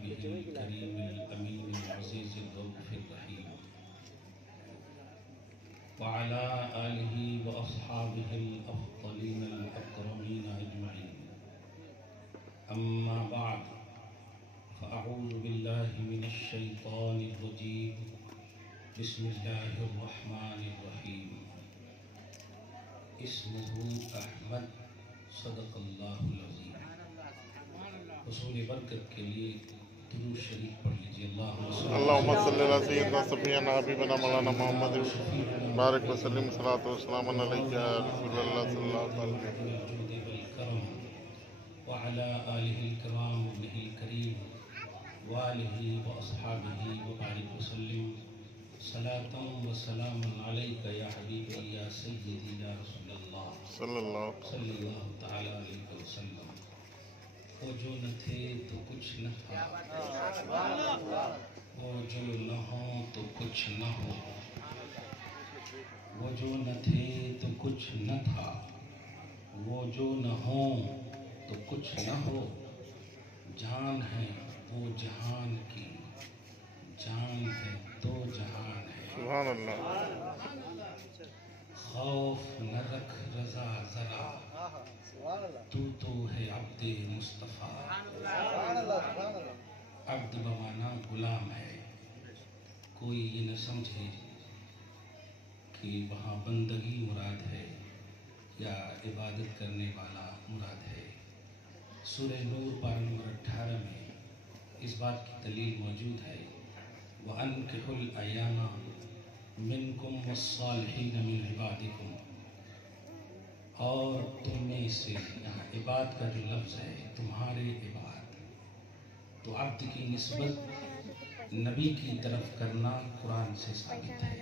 حبيبه الكريم الأمين العزيز الرؤوف الرحيم وعلى آله وأصحابه الأفضلين الأكرمين أجمعين. أما بعد فأعوذ بالله من الشيطان الرجيم. بسم الله الرحمن الرحيم. اسمه أحمد صدق اللہ العظیم. حصول برکت کے لیے درود شریف پڑھ لیجیے. اللہم صلی اللہ سیدنا صفینا حبیبنا مولانا محمد بارک وسلم صلاۃ والسلام علیک یا رسول اللہ صلی اللہ علیہ وسلم وعلى آلہ الکرام وابنہ الکریم وآلہ واصحابہ وبارک وسلم صلاۃ وسلام علیک یا حبیبی یا سیدی یا رسول اللہ صلی اللہ تعالی علیہ وسلم. وہ جو نہ تھے تو کچھ نہ تھا، وہ جو نہ ہو تو کچھ نہ ہو، وہ جو نہ تھے تو کچھ نہ تھا، وہ جو نہ ہو تو کچھ نہ ہو. جان ہے وہ جہان کی، جان ہے تو جہان ہے. سبحان اللہ. خوف نہ رکھ رضا ذرا، تو ہے عبد مصطفیٰ. عبد بمانا غلام ہے. کوئی یہ نہ سمجھے کہ وہاں بندگی مراد ہے یا عبادت کرنے والا مراد ہے. سورہ نور پارہ نمبر 18 میں اس بات کی دلیل موجود ہے. وَأَنكِحُوا الْأَيَامَ مِنْكُمْ وَالصَّالِحِينَ مِنْ عِبَادِكُمْ. اور تم میں سے، یہاں عباد کا جو لفظ ہے تمہارے عباد، تو عبد کی نسبت نبی کی طرف کرنا قرآن سے ثابت ہے.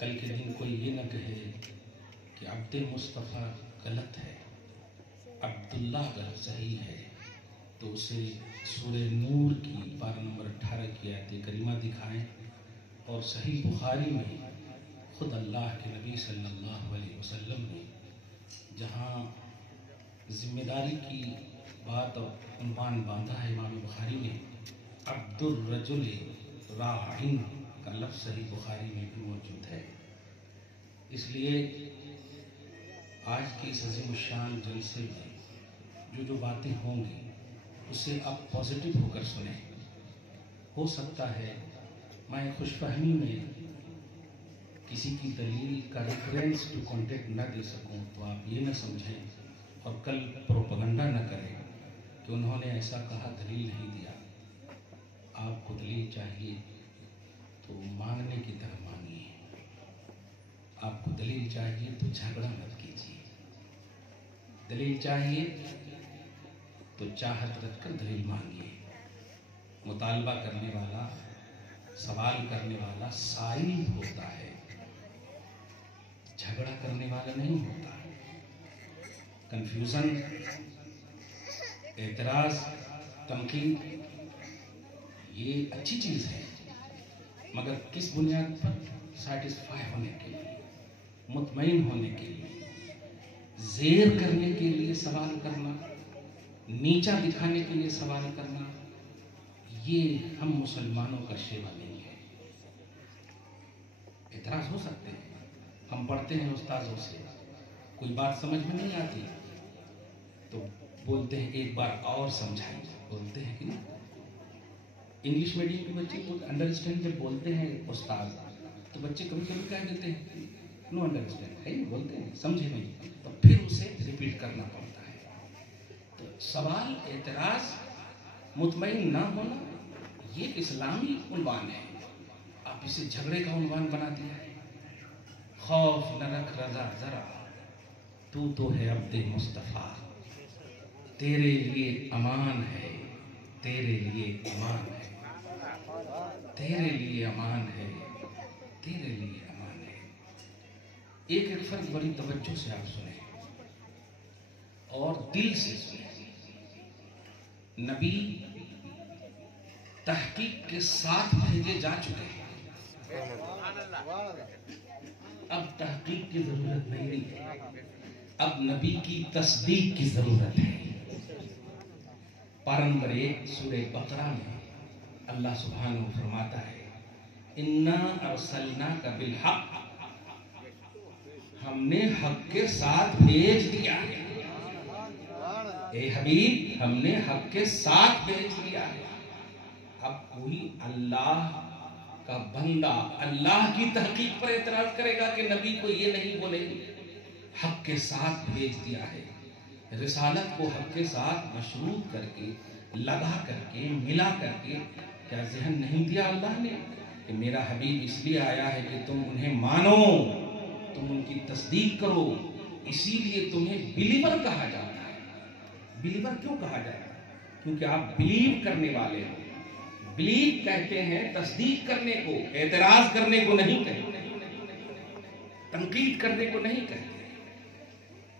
کل کے دن کوئی یہ نہ کہے کہ عبد مصطفیٰ غلط ہے، عبداللہ غلط صحیح ہے، تو اسے سورہ نور کی پارہ نمبر 18 کی آیت کریمہ دکھائیں. اور صحیح بخاری میں خود اللہ کے نبی صلی اللہ علیہ وسلم نے جہاں ذمہ داری کی بات اور عنوان باندھا ہے، امام بخاری نے عبد الرجل راعٍ کا لفظ صحیح بخاری میں بھی موجود ہے. اس لیے آج کی اس عظیم الشان جلسے میں جو باتیں ہوں گی اسے آپ پازیٹیو ہو کر سنیں. ہو سکتا ہے میں خوش فہمی میں کسی کی دلیل کا ریفرنس ٹو کانٹیکٹ نہ دے سکوں، تو آپ یہ نہ سمجھیں اور کل پروپیگنڈا نہ کریں کہ انہوں نے ایسا کہا دلیل نہیں دیا. آپ کو دلیل چاہیے تو مانگنے کی طرح مانگیے. آپ کو دلیل چاہیے تو جھگڑا مت کیجیے. دلیل چاہیے تو چاہت رکھ کر دلیل مانگیے. مطالبہ کرنے والا، سوال کرنے والا سائل ہوتا ہے، جھگڑا کرنے والا نہیں ہوتا. کنفیوژن، اعتراض، تنقید یہ اچھی چیز ہے، مگر کس بنیاد پر؟ سیٹسفائی ہونے کے لیے، مطمئن ہونے کے لیے، زیر کرنے کے لیے سوال کرنا، نیچا دکھانے کے لیے سوال کرنا، یہ ہم مسلمانوں کا شیوا نہیں ہے. اعتراض ہو سکتے ہیں. ہم پڑھتے ہیں استاذوں سے، کوئی بات سمجھ میں نہیں آتی تو بولتے ہیں ایک بار اور سمجھائیں. بولتے ہیں کہ نہیں؟ انگلش میڈیم کے بچے کو انڈرسٹینڈ جب بولتے ہیں استاذ، تو بچے کبھی کبھی کہہ دیتے ہیں نو انڈرسٹینڈ ہے، بولتے ہیں سمجھے نہیں، تو پھر اسے ریپیٹ کرنا پڑتا ہے. تو سوال، اعتراض، مطمئن نہ ہونا یہ اسلامی عنوان ہے. آپ اسے جھگڑے کا عنوان بنا دیا ہے. خوف نہ رکھ رضا ذرا، تو ہے عبد مصطفیٰ. تیرے لیے امان ہے، تیرے لیے امان ہے، تیرے لیے امان ہے، تیرے لیے امان ہے. ایک فرق بڑی توجہ سے آپ سنیں اور دل سے سنیں. نبی تحقیق کے ساتھ بھیجے جا چکے ہیں. اب تحقیق کی ضرورت نہیں ہے، اب نبی کی تصدیق کی ضرورت ہے. پارہ نمبر 1 سورہ بقرہ میں اللہ سبحانہ فرماتا ہے اِنَّا أَرْسَلْنَاكَ بِالْحَقِّ، ہم نے حق کے ساتھ بھیج دیا ہے، اے حبیب ہم نے حق کے ساتھ بھیج دیا ہے۔ اب کوئی اللہ کا بندہ اللہ کی تحقیق پر اعتراض کرے گا کہ نبی کو یہ نہیں وہ نہیں، حق کے ساتھ بھیج دیا ہے۔ رسالت کو حق کے ساتھ مشروط کر کے، لگا کر کے، ملا کر کے، کیا ذہن نہیں دیا اللہ نے کہ میرا حبیب اس لیے آیا ہے کہ تم انہیں مانو، تم ان کی تصدیق کرو، اسی لیے تمہیں بلیور کہا جاتا ہے۔ بلیور کیوں کہا جاتا ہے؟ کیونکہ آپ بلیو کرنے والے ہو۔ بلیو کہتے ہیں تصدیق کرنے کو، اعتراض کرنے کو نہیں کہتے، تنقید کرنے کو نہیں کہتے۔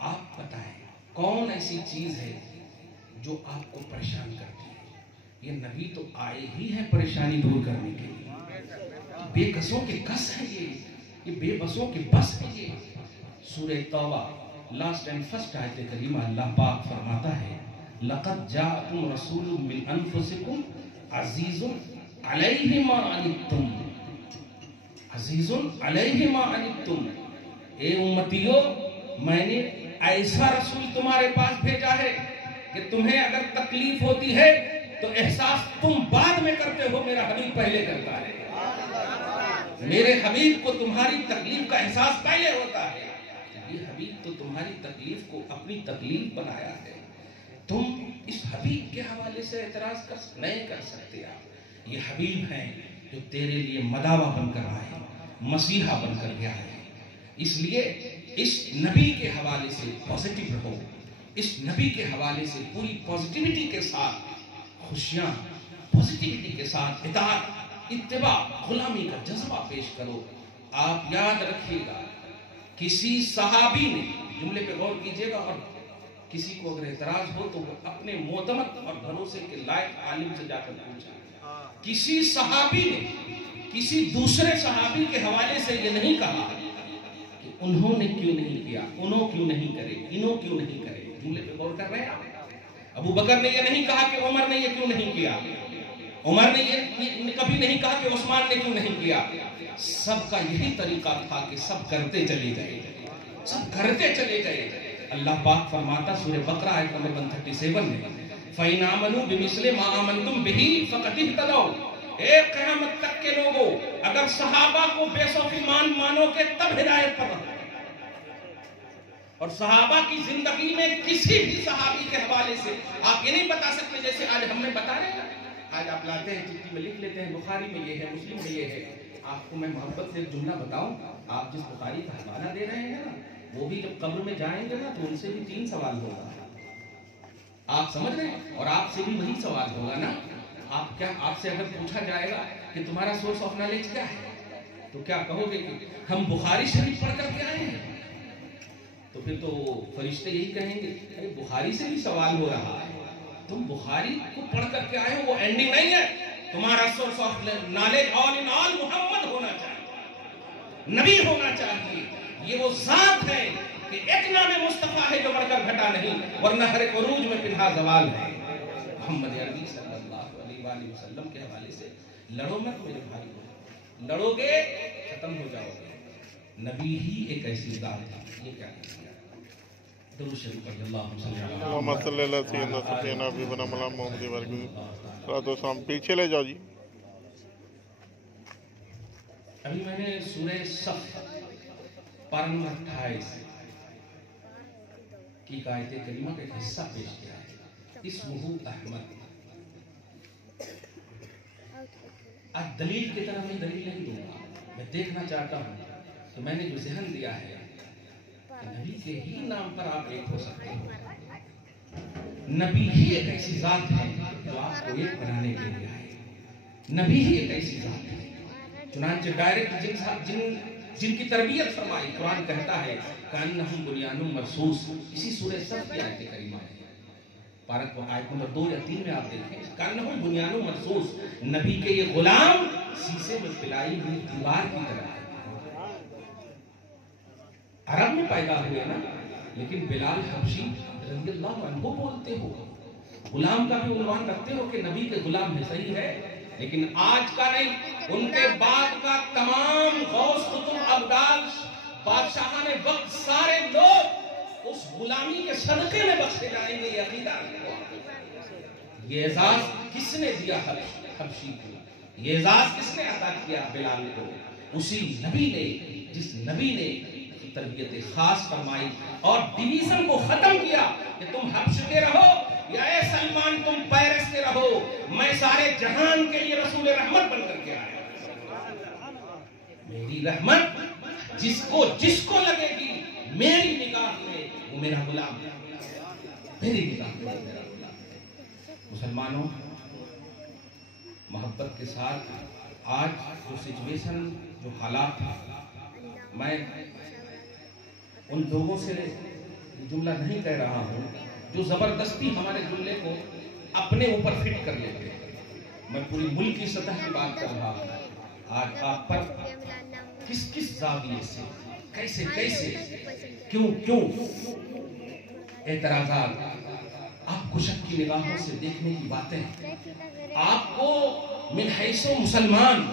آپ بتائیں کون ایسی چیز ہے جو آپ کو پریشان کرتی ہے؟ یہ نبی تو آئے ہی ہیں پریشانی دور کرنے کے لیے۔ بے کسوں کے کس ہے یہ بے بسوں کے بس ہے یہ۔ سورہ توبہ لاسٹ اینڈ فرسٹ آیت کریمہ اللہ پاک فرماتا ہے لَقَدْ جَاءَكُمْ رَسُولٌ مِّنْ أَنفُسِكُمْ عَزِيزٌ عَلَيْهِ مَا عَنِتُّمْ، عزیز علیہ ما عنتم، اے امتیو میں نے ایسا رسول تمہارے پاس بھیجا ہے کہ تمہیں اگر تکلیف ہوتی ہے تو احساس تم بعد میں کرتے ہو، میرا حبیب پہلے کرتا ہے۔ میرے حبیب کو تمہاری تکلیف کا احساس پہلے ہوتا ہے۔ یہ حبیب تو تمہاری تکلیف کو اپنی تکلیف بنایا ہے۔ تم اس حبیب کے حوالے سے اعتراض نہیں کر سکتے۔ آپ یہ حبیب ہیں جو تیرے لیے مداوا بن کر آئے، مسیحا بن کر گیا ہے۔ اس لیے اس نبی کے حوالے سے پازیٹیو رہو، اس نبی کے حوالے سے پوری پازیٹیوٹی کے ساتھ خوشیاں، پازیٹیوٹی کے ساتھ اطاعت، اتباع، غلامی کا جذبہ پیش کرو۔ آپ یاد رکھیے گا کسی صحابی نے، جملے پہ غور کیجئے گا، اور کسی کو اگر اعتراض ہو تو وہ اپنے معتمد اور بھروسے کے لائق عالم سے جا کر پوچھا۔ کسی صحابی نے کسی دوسرے صحابی کے حوالے سے یہ نہیں کہا کہ انہوں نے کیوں نہیں کیا، انہوں کیوں نہیں کرے، انہوں کیوں نہیں کرے۔ جملے پہ غور کر رہے ہیں؟ ابو بکر نے یہ نہیں کہا کہ عمر نے یہ کیوں نہیں کیا، عمر نے یہ کبھی نہیں کہا کہ عثمان نے کیوں نہیں کیا۔ سب کا یہی طریقہ تھا کہ سب کرتے چلے جائے، سب کرتے چلے جائے۔ اللہ پاک فرماتا سورہ بقرہ آیت نمبر 137 میں فَإِنْ آمَنُوا بِمِثْلِ مَا آمَنْتُمْ بِهِ فَقَدِ اهْتَدَوْا، اے قیامت تک کے لوگوں اگر صحابہ کو بے سوفی مانو گے تب ہدایت پر رہو۔ اور صحابہ کی زندگی میں کسی بھی صحابی کے حوالے سے آپ یہ نہیں بتا سکتے جیسے آج ہم نے بتا رہے ہیں۔ آج آپ لاتے ہیں چٹھی میں لکھ لیتے ہیں بخاری میں یہ ہے، مسلم میں یہ ہے۔ آپ کو میں محبت سے ایک جملہ بتاؤں، آپ جس بخاری کا حوالہ دے رہے ہیں نا، وہ بھی جب قبر میں جائیں گے نا تو ان سے بھی 3 سوال ہوگا۔ آپ سمجھ رہے ہیں؟ اور آپ سے بھی وہی سوال ہوگا نا۔ آپ سے اگر پوچھا جائے گا کہ تمہارا سورس آف نالج کیا ہے، تو کیا کہو گے کہ ہم بخاری شریف پڑھ کر کے آئے ہیں؟ تو پھر تو فرشتے یہی کہیں گے ارے بخاری سے بھی سوال ہو رہا ہے، تم بخاری کو پڑھ کر کے آئے ہو، وہ اینڈنگ نہیں ہے۔ تمہارا سورس آف نالج آل ان آل محمد ہونا چاہیے، نبی ہونا چاہیے۔ یہ وہ ذات ہے کہ ایک نام مصطفیٰ ہے جو بڑھ کر گھٹا نہیں، ورنہ ہر ایک عروج میں پنہا زوال ہے۔ محمد عربی صلی اللہ علیہ وآلہ وسلم کے حوالے سے لڑو مت میرے بھائی کو، لڑو گے ختم ہو جاؤ گے۔ نبی ہی ایک ایسی ذات ہے، یہ کیا کہتے ہیں؟ درود شریف پڑھ اللہ محمد صلی اللہ علیہ وسلم ابھی بنا ملا محمد ورگ پیچھے لے جاؤ جی۔ ابھی میں نے سورہ صف پارہ نمبر 28 کی آیت کریمہ کا ایک حصہ پیش کیا ہے، اسمہ احمد۔ آج دلیل کی طرح میں دلیل نہیں دوں گا، میں دیکھنا چاہتا ہوں کہ میں نے جو ذہن دیا ہے کہ نبی کے ہی نام پر آپ ایک ہو سکتے ہو۔ نبی ہی ایک ایسی ذات ہے جو آپ کو ایک بنانے کے لیے آئے، نبی ہی ایک ایسی ذات ہے۔ چنانچہ ڈائریکٹ جن کی تربیت فرمائی، قرآن کہتا ہے کأنہم بنیان مرصوص، اسی سورہ صف کی آیت کریمہ ہے، پارک آیت نمبر 2 یا 3 میں آپ دیکھیں کأنہم بنیان مرصوص، نبی کے یہ غلام شیشے میں پلائی ہوئی دیوار کی طرح ہے۔ عرب میں پیدا ہوئے نا، لیکن بلال حبشی رضی اللہ عنہ بولتے ہو، غلام کا بھی عنوان رکھتے ہو کہ نبی کے غلام ہے، صحیح ہے، لیکن آج کا نہیں، ان کے بعد کا تمام غوث قطب ابدال بادشاہان وقت سارے لوگ اس غلامی کے صدقے میں بخشے جائیں گے، یہ عقیدہ رکھو۔ یہ اعزاز کس نے دیا حبشی کو؟ یہ اعزاز کس نے عطا کیا بلال کو؟ اسی نبی نے، جس نبی نے تربیت خاص فرمائی اور ڈویژن کو ختم کیا کہ تم حبش کے رہو یا اے سلمان تم پیرس کے رہو، میں سارے جہان کے لیے رسول رحمت بن کر کے آیا۔ میری رحمت جس کو لگے گی میری نگاہ میں وہ میرا غلام ہے، میری نگاہ میں وہ میرا غلام ہے۔ مسلمانوں، محبت کے ساتھ آج جو سچویشن، جو حالات، میں ان لوگوں سے جملہ نہیں کہہ رہا ہوں جو زبردستی ہمارے جملے کو اپنے اوپر فٹ کر لیتے ہیں، میں پوری ملک کی سطح کی بات کر رہا ہوں۔ آج آپ پر کس زاویے سے، کیسے کیوں اعتراضات، آپ کو شک کی نگاہوں سے دیکھنے کی باتیں، آپ کو من حیث مسلمان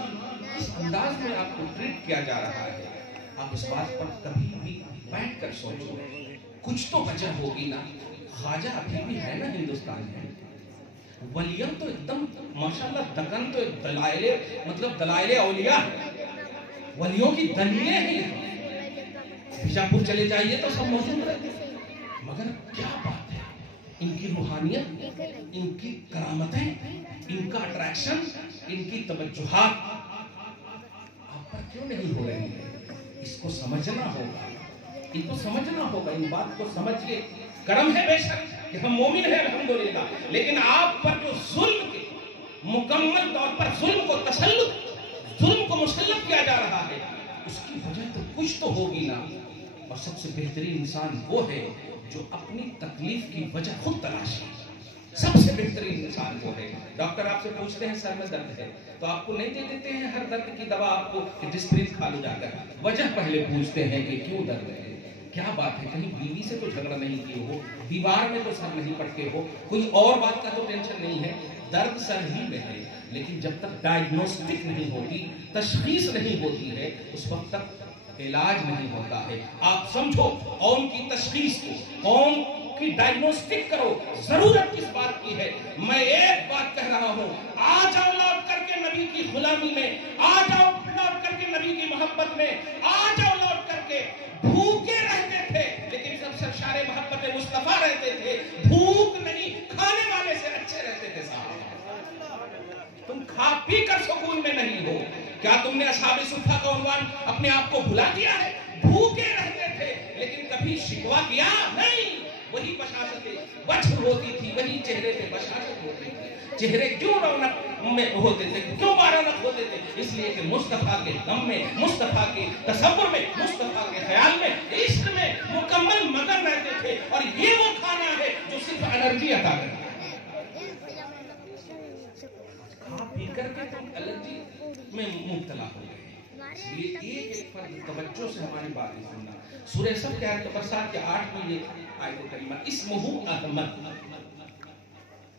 اس انداز میں آپ کو ٹریٹ کیا جا رہا ہے، آپ اس بات پر کبھی بھی بیٹھ کر سوچو، کچھ تو وجہ ہوگی نا۔ خواجہ ابھی بھی ہے نا ہندوستان میں، ولیاں تو ایک دم ماشاءاللہ دکن تو دلائل اولیاء، ولیوں کی دلیلیں ہیں، بیجاپور چلے جائیے تو سب موجود رہتے ہیں، مگر کیا بات ہے، ان کی روحانیت، ان کی کرامتیں، ان کا اٹریکشن، ان کی توجہات آپ پر کیوں نہیں ہو رہی ہے؟ اس کو سمجھنا ہوگا، ان بات کو سمجھ کے، کرم ہے بے شک کہ ہم مومن ہیں الحمدللہ، لیکن آپ پر جو ظلم کے مکمل طور پر ظلم کو مسلط کیا جا رہا ہے، اس کی وجہ تو کچھ تو ہوگی نا۔ اور سب سے بہترین انسان وہ ہے جو اپنی تکلیف کی وجہ خود تلاشے، سب سے بہترین انسان وہ ہے۔ ڈاکٹر آپ سے پوچھتے ہیں سر میں درد ہے تو آپ کو نہیں دے دیتے ہیں ہر درد کی دوا آپ کو کہ ڈسپرین کھا لو جا کر، وجہ پہلے پوچھتے ہیں کہ کیوں درد ہے، کیا بات ہے، کہیں بیوی سے تو جھگڑا نہیں کیے ہو، دیوار میں تو سر نہیں پٹکے ہو، کوئی اور بات کا تو ٹینشن نہیں ہے، درد سر ہی میں ہے، لیکن جب تک ڈائگنوسٹک نہیں ہوتی، تشخیص نہیں ہوتی ہے، اس وقت تک علاج نہیں ہوتا ہے۔ آپ سمجھو، قوم کی تشخیص کو، قوم کی ڈائگنوسٹک کرو، ضرورت کس بات کی ہے؟ میں ایک بات کہہ رہا ہوں، آ جاؤ لوٹ کر کے نبی کی غلامی میں، آ جاؤ لوٹ کر کے نبی کی محبت میں، آ جاؤ لوٹ کر کے۔ بھوکے رہتے تھے لیکن سب سرشار محبت مصطفیٰ رہتے تھے، بھوک نہیں، کھانے والے سے اچھے رہتے تھے صاحب۔ تم کھا پی کر سکون میں نہیں ہو، کیا تم نے اصحاب صفہ کا عنوان اپنے آپ کو بھلا دیا ہے؟ بھوکے رہتے تھے لیکن کبھی شکوہ کیا نہیں، وہی بشاشتیں وجہ ہوتی تھی، وہی چہرے پہ بشاشت ہوتی تھی۔ چہرے کیوں رونق میں ہوتے تھے، کیوں بارونق ہوتے تھے؟ اس لیے کہ مصطفیٰ کے غم میں، مصطفیٰ کے تصور میں، مصطفیٰ کے خیال میں، عشق میں مکمل مگن رہتے تھے، اور یہ وہ کھانا ہے جو صرف انرجی عطا کرتا ہے۔ کھا پی کر کے تم الرجی میں مبتلا ہو گئے۔ اس لیے ایک فرد توجہ سے ہماری باتیں سننا۔ سورہ صف کے آیت نمبر 7 کے 8 میں یہ آیت کریمہ اسمہ احمد،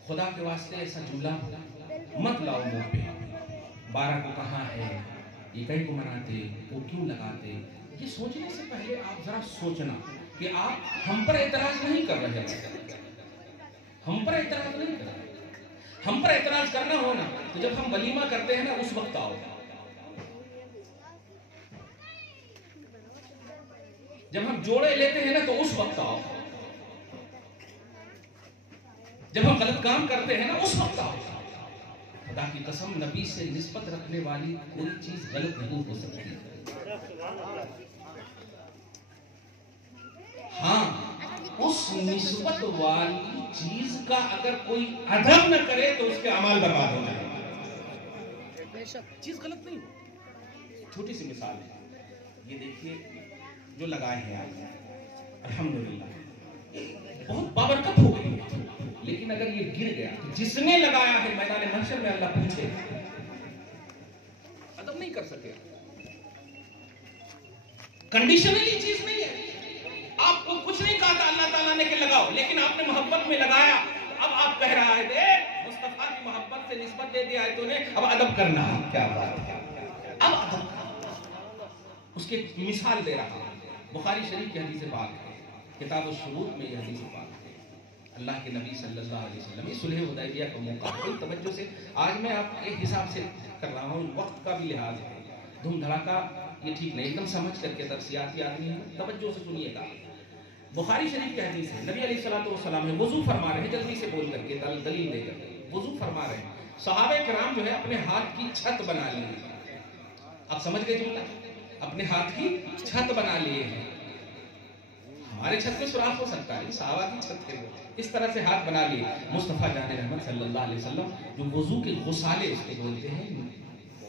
خدا کے واسطے ایسا جملہ مت لاؤ منہ پہ، 12 کو کہاں ہے، یہ کہیں کو مناتے، وہ کیوں لگاتے، یہ سوچنے سے پہلے آپ ذرا سوچنا کہ آپ ہم پر اعتراض نہیں کر رہے ہیں، ہم پر اعتراض نہیں کر رہے، ہم پر اعتراض کرنا ہونا تو جب ہم ولیمہ کرتے ہیں نا اس وقت آؤ، جب ہم جوڑے لیتے ہیں نا تو اس وقت آؤ، جب ہم غلط کام کرتے ہیں نا اس وقت آؤ۔ خدا کی قسم نبی سے نسبت رکھنے والی کوئی چیز غلط نہیں ہو سکتی۔ ہاں، اس نسبت والی چیز کا اگر کوئی ادب نہ کرے تو اس کے اعمال برباد ہو جائیں گے۔ چیز غلط نہیں ہو۔ چھوٹی سی مثال ہے، یہ دیکھیے جو لگائے ہیں آپ، الحمدللہ بہت بابرکت ہو گئی ہے، لیکن اگر یہ گر گیا تو جس نے لگایا ہے میدان محشر میں اللہ پوچھے، ادب نہیں کر سکے۔ کنڈیشنلی چیز نہیں ہے، آپ کو کچھ نہیں کہا تھا اللہ تعالیٰ نے کہ لگاؤ، لیکن آپ نے محبت میں لگایا، اب آپ کہہ رہا ہے دیکھ مصطفیٰ کی محبت سے نسبت دے دیا ہے تو نے، اب ادب کرنا ہے. کیا بات ہے، اب ادب. اس کی مثال دے رہا ہے. بخاری شریف کی حدیث پاک ہے، کتاب الشروط میں یہ حدیث پاک ہے. اللہ کے نبی صلی اللہ علیہ وسلم، یہ صلح حدیبیہ کا موقع ہے. توجہ سے آج میں آپ کے حساب سے کر رہا ہوں، وقت کا بھی لحاظ ہے، دھوم دھڑاکا یہ ٹھیک نہیں، ایک دم سمجھ کر کے درسیاتی آدمی ہے. توجہ سے سنیے گا. بخاری شریف کی حدیث ہے، نبی علیہ الصلوۃ والسلام ہے، وضو فرما رہے ہیں، جلدی سے بول کر کے دلیل دے کر وضو فرما رہے ہیں. صحابہ کرام جو ہے اپنے ہاتھ کی چھت بنا لیے. آپ سمجھ گئے جملہ؟ اپنے ہاتھ کی چھت بنا لیے ہیں. ہمارے چھت میں سوراخ ہو سکتا ہے، صحابہ کی چھت کے اس طرح سے ہاتھ بنا لیے. مصطفیٰ جان رحمت صلی اللہ علیہ وسلم جو وضو کے غسالے اس کو بولتے ہیں،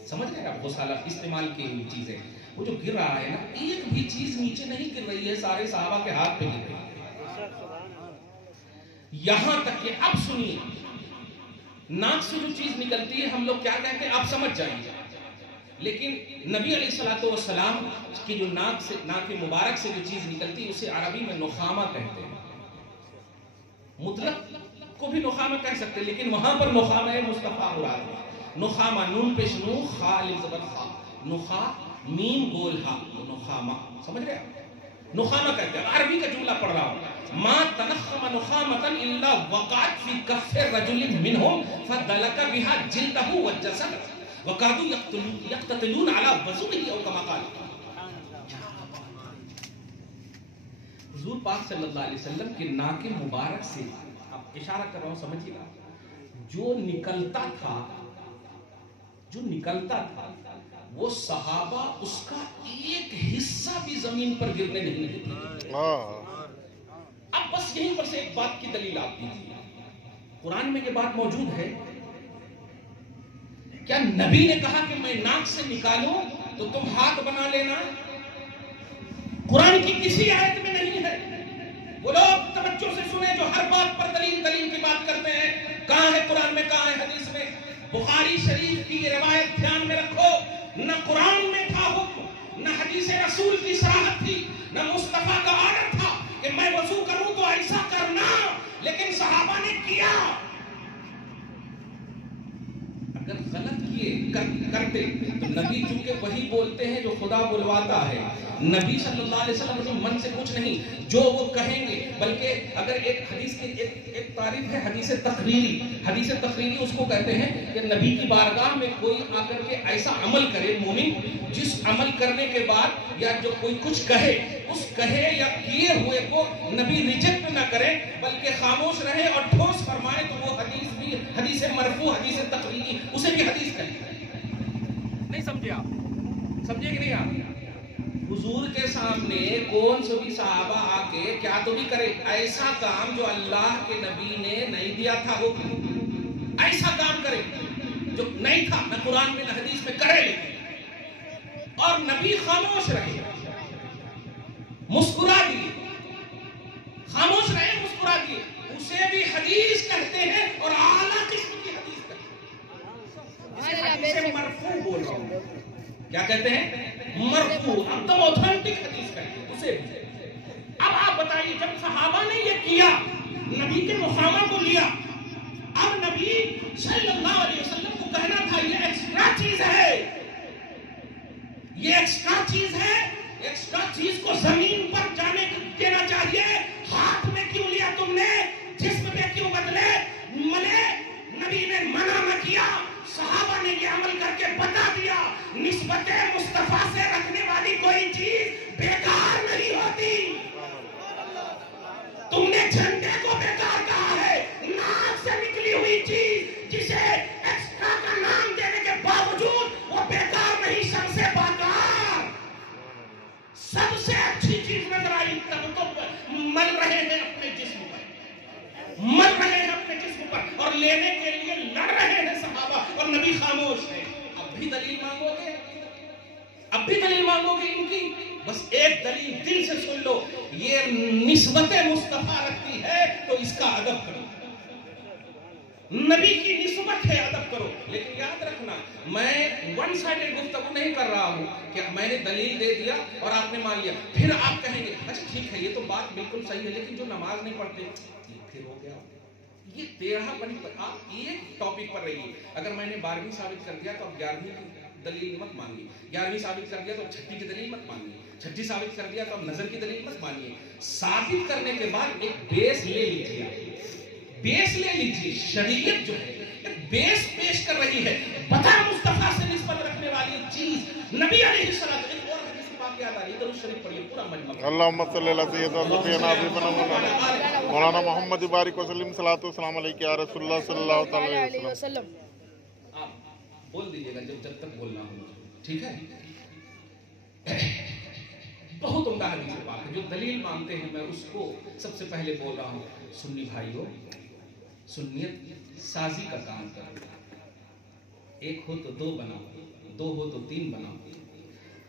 سمجھ گئے آپ؟ غسالہ استعمال کی ہوئی چیزیں، وہ جو گر رہا ہے نا، ایک بھی چیز نیچے نہیں گر رہی ہے، سارے صحابہ کے ہاتھ پہ گر رہی ہے. یہاں تک کہ اب سنیے، ناک سے جو چیز نکلتی ہے ہم لوگ کیا کہتے ہیں آپ سمجھ جائیں گے، لیکن نبی علیہ الصلوۃ والسلام کی جو ناک مبارک سے جو چیز نکلتی ہے اسے عربی میں نخامہ کہتے ہیں. مطلق کو بھی نخامہ کہہ سکتے ہیں، لیکن وہاں پر نخامہ مصطفیٰ مراد ہے. نخامہ، نون پیش نو، خا الف زبر خا، نخا میم گول ہا، نخامہ. سمجھ رہے ہیں؟ نخامہ کہتے ہیں. عربی کا جملہ پڑھ رہا ہوں. ما تنخم نخامۃ الا وقعت فی کف رجل منهم فدلک بها جلده والجسد وكادوا يقتتلون على وضوئه او كما قال. حضور پاک صلی اللہ علیہ وسلم کے ناک مبارک سے، اب اشارہ کر رہا ہوں سمجھیے گا، جو نکلتا تھا وہ صحابہ اس کا ایک حصہ بھی زمین پر گرنے نہیں دیتے. اب بس یہیں پر سے ایک بات کی دلیل آتی تھی. قرآن میں یہ بات موجود ہے. کیا نبی نے کہا کہ میں ناک سے نکالوں تو تم ہاتھ بنا لینا؟ قرآن کی کسی آیت میں نہیں ہے. وہ لوگ توجہ سے سنیں جو ہر بات پر دلیل کی بات کرتے ہیں. کہاں ہے قرآن میں، کہاں ہے حدیث میں؟ بخاری شریف کی یہ روایت دھیان میں رکھو. نہ قرآن میں تھا حکم، نہ حدیث رسول کی صراحت تھی، نہ مصطفیٰ کا آرڈر تھا کہ میں وضو کروں تو ایسا کرنا، لیکن صحابہ نے کیا. اگر غلط کرتے تو نبی چونکہ وہی بولتے ہیں جو خدا بلواتا ہے. نبی صلی اللہ علیہ وسلم اپنے من سے کچھ نہیں، جو وہ کہیں گے. بلکہ اگر ایک حدیث کی ایک تعریف ہے حدیث تقریری اس کو کہتے ہیں کہ نبی کی بارگاہ میں کوئی آ کر کے ایسا عمل کرے مومن، جس عمل کرنے کے بعد یا جو کوئی کچھ کہے، اس کہے یا کیے ہوئے کو نبی ریجیکٹ نہ کرے بلکہ خاموش رہے اور ٹھوس فرمائے، تو وہ حدیث بھی حدیث مرفوع، حدیث تقریری، اسے بھی حدیث کہتے ہیں. نہیں سمجھے آپ؟ سمجھے کہ نہیں آپ؟ حضور کے سامنے کون سے بھی صحابہ آ کے کیا تو بھی کرے ایسا کام جو اللہ کے نبی نے نہیں دیا تھا، وہ ایسا کام کرے جو نہیں تھا، نہ قرآن میں نہ حدیث میں کرے، اور نبی خاموش رہے، مسکرا دیے، خاموش رہے مسکرا دیے، اسے بھی حدیث کہتے ہیں اور اعلیٰ قسم کی حدیث کہتے ہیں. حدیث مرفوع بول رہا ہوں. کیا کہتے ہیں؟ مرفوع، ایک دم اوتھینٹک حدیث کہتے ہیں اسے بھی. اب آپ بتائیے، جب صحابہ نے یہ کیا، نبی کے مقامہ کو لیا، اب نبی صلی اللہ علیہ وسلم کو کہنا تھا یہ ایکسٹرا چیز ہے، یہ ایکسٹرا چیز ہے، ایکسٹرا چیز کو زمین پر جانے دینا چاہیے. ہاتھ میں کیوں لیا تم نے، جسم میں کیوں بدلے؟ نبی نے منع نہ کیا، صحابہ نے یہ عمل کر کے بتا دیا. نسبت مصطفیٰ سے رکھنے والی کوئی چیز بیکار نہیں ہوتی. تم نے جھنڈے کو بیکار کہا ہے، ناک سے نکلی ہوئی چیز جسے ایکسٹرا کا نام دینے کے باوجود وہ بیکار نہیں، سب سے پاکار، سب سے اچھی چیز نظر آئی. تب تو مل رہے ہیں اپنے جسم پر، اور لینے کے لیے لڑ رہے ہیں صحابہ، اور نبی خاموش ہے. اب بھی دلیل مانگو گے ان کی؟ بس ایک دلیل دل سے سن لو، یہ نسبت مصطفیٰ رکھتی ہے تو اس کا ادب کرو. نبی کی نسبت ہے، ادب کرو. لیکن یاد رکھنا، میں ون سائیڈڈ گفتگو نہیں کر رہا ہوں کہ میں نے دلیل دے دیا اور آپ نے مان لیا، پھر آپ کہیں گے اچھا ٹھیک ہے یہ تو بات بالکل صحیح ہے، لیکن جو نماز نہیں پڑھتے پھر ہو گیا. یہ 13 بڑی آپ ایک ٹاپک پر رہیے. اگر میں نے 12ویں ثابت کر دیا تو اب 11ویں کی دلیل مت مانیے, 11ویں ثابت کر دیا تو اب 6 کی دلیل مت مانیے, 6 ثابت کر دیا تو اب نظر کی دلیل مت مانیے. ثابت کرنے کے بعد ایک بیس لے لیجیے, بیس لے لیجیے. شریعت جو ہے ایک بیس پیش کر رہی ہے. بتا مصطفیٰ سے نسبت رکھنے والی چیز نبی علیہ السلام. ایک اور حدیث پاک یاد آ رہی ہے, درود شریف پڑھیے پورا مجمع. اللہم صلی علی سیدنا سفینا حبیبنا مولانا محمد بارک وسلم صلاۃ والسلام علیک یا رسول اللہ صلی اللہ علیہ وسلم. آپ بول دیجیے گا جب تک بولنا ہو, ٹھیک ہے؟ بہت عمدہ حدیث پاک ہے. جو دلیل مانتے ہیں میں اس کو سب سے پہلے بول رہا ہوں, سنی بھائیو, سنیت سازی کا کام کرو. ایک ہو تو 2 بناؤ, 2 ہو تو 3 بناؤ,